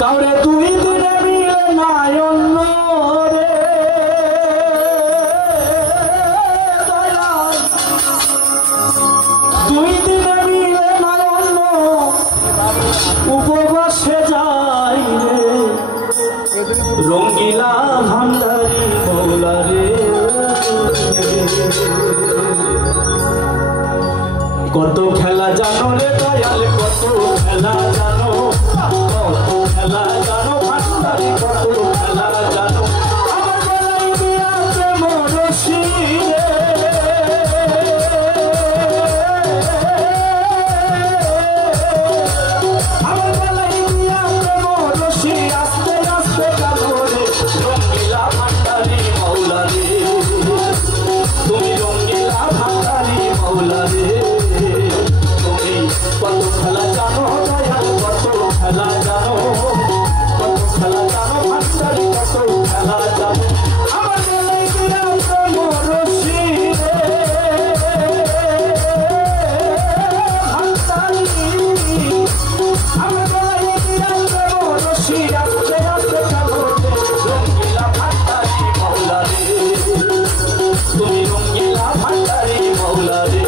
কাউরে দুই দিনে মিলে নাই অন্য রে দুই দিনে মিলে নাই অন্য উপবাসে যাই রে রঙ্গিলা ভান্ডারি মৌলা রে কত খেলা জানো রে দয়াল কত খেলা জানো কত খেলা জানো ভান্ডারি কত খেলা জানো আমার গলায় দিয়া প্রেম রশি রে আমার গলায় দিয়া প্রেম রশি আস্তে আস্তে জানো রে রঙ্গিলা ভান্ডারি মৌলা রে তুমি রঙ্গিলা ভান্ডারি মৌলা রে কত খেলা জানো দয়াল কত খেলা জানো কত খেলা জানো ভান্ডারি কত খেলা জানো আমার গলায় দিয়া প্রেম রশি রে ভান্ডারি আমার গলায় দিয়া প্রেম রশি আস্তে আস্তে জানো রঙ্গিলা ভান্ডারি মৌলা রে তুমি রঙ্গিলা ভান্ডারি মৌলা রে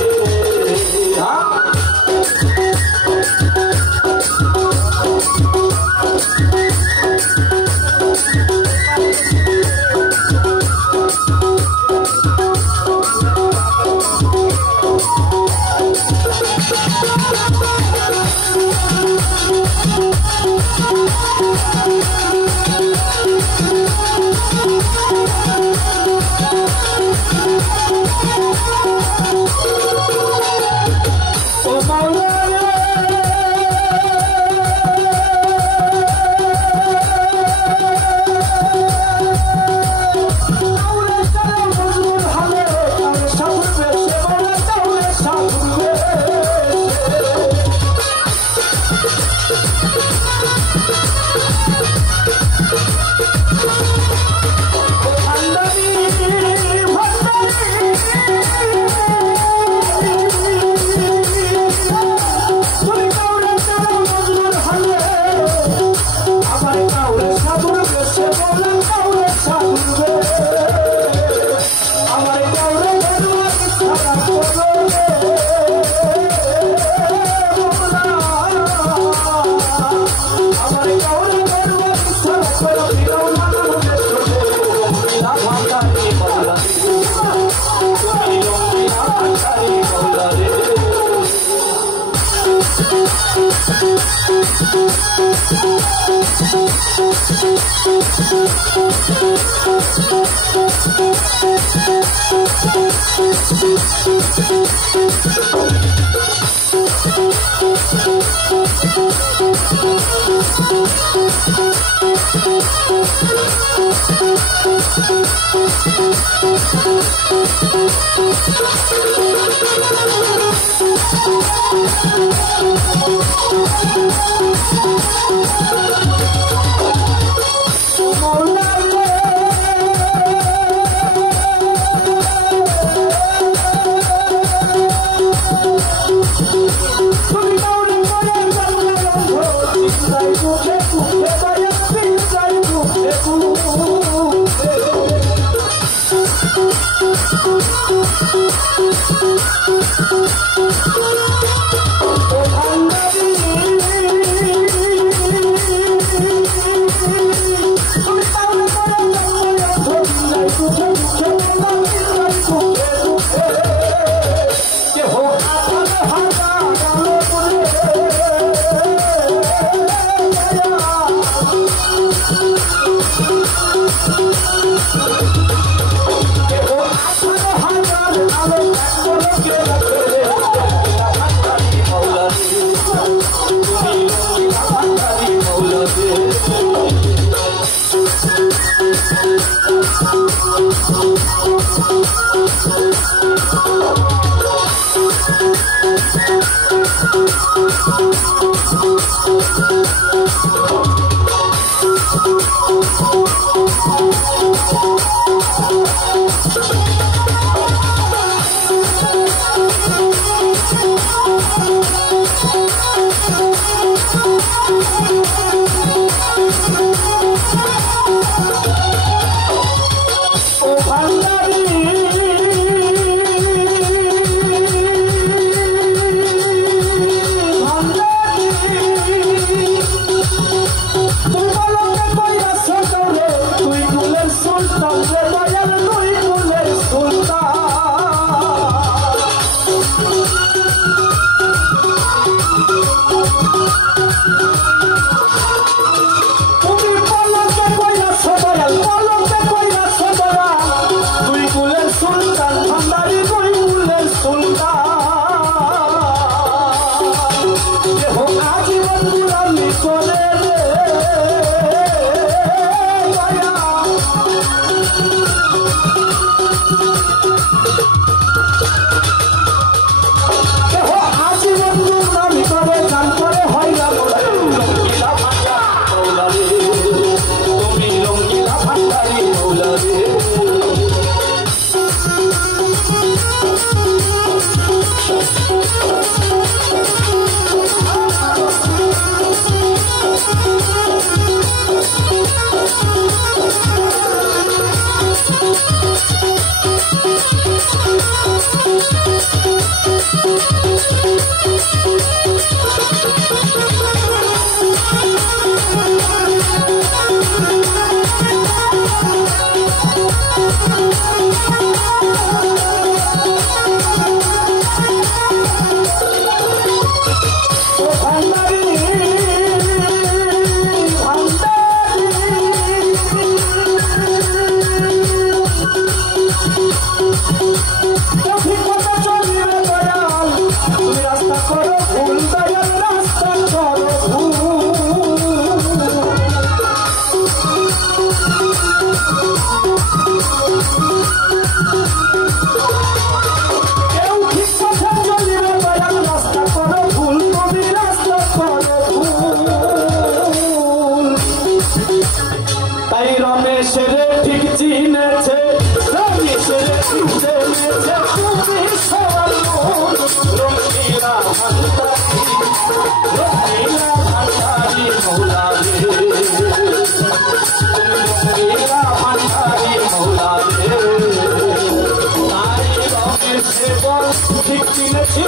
ঠিক কিনেছি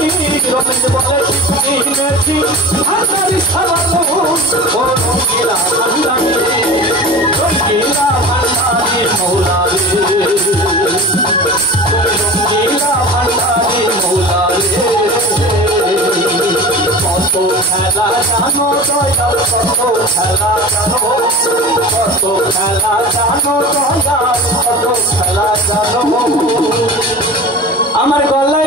রমেশ বলে ঠিক কিনেছি ভান্ডারি সারানো ও রঙ্গিলা ভান্ডারি রঙ্গিলা ভান্ডারি মৌলারে রঙ্গিলা ভান্ডারি মৌলারে কত খেলা জানো দয়াল কত খেলা জানো কত খেলা জানো দয়াল কত খেলা জানো আমার গলা